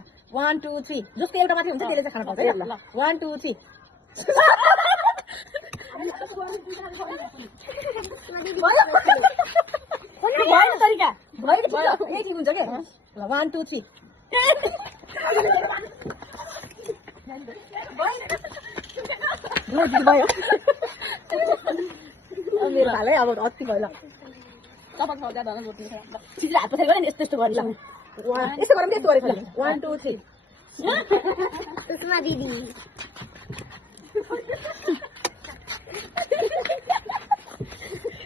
1 2 3 जसको एउटा माथि हुन्छ त्यसले चाहिँ खाना पाउँछ है ल 1 2 3 भएन तरिका भयो यही ठिक हुन्छ के ल 1 2 3 भयो मेरो हालै अब अति भयो ल तपाईँको ज्यादा रोटी छिटो हात पछाडि नि यस्तो यस्तो गरी ल यस्तो गरौँ त्यस्तो गरेको 1 2 3 सुषमा दिदी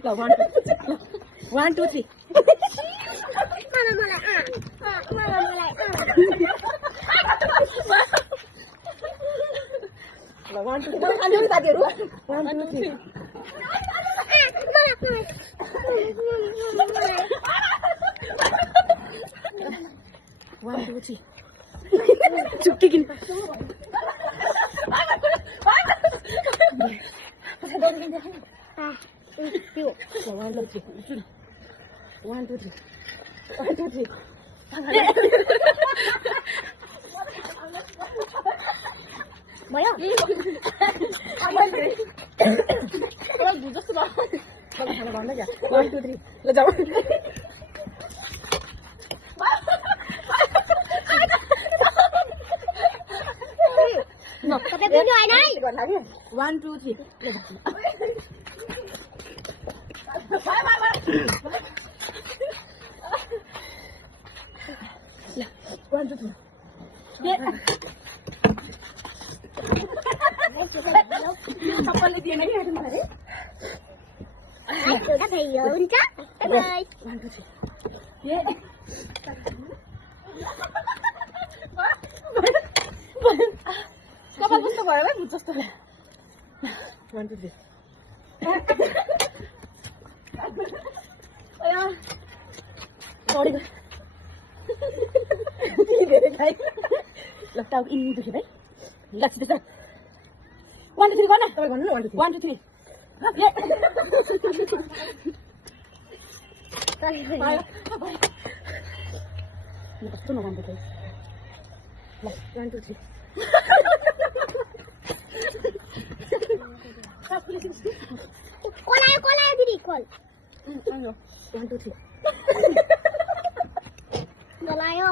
ल 1 2 3 ल 1 2 3 खानु साथीहरु 1 2 3 1 2 3 छुट्टी किन 1 2 3 भयो जस्तो खाना भन्दा क्या 1 2 3 ल जाऊ No, tapi tunjuk ai. 1 2 3. 1 2 3. सबैले दिएन कि हेर्नु मलाई हुन्छ बाइ 1 2 3. कपाल कस्तो भयो है भुत जस्तो 1 2 3 अया बडी धेरै खाइ ल टाउ इन्नी दुख्यो भाइ लक्ष्य छ 1 2 3 गर्न तपाईँ भन्नु 1 2 3 कस्तो नराम्रो थियो ल 1 2 3 कोलायो दिदी खोल 1 2 3 जलायो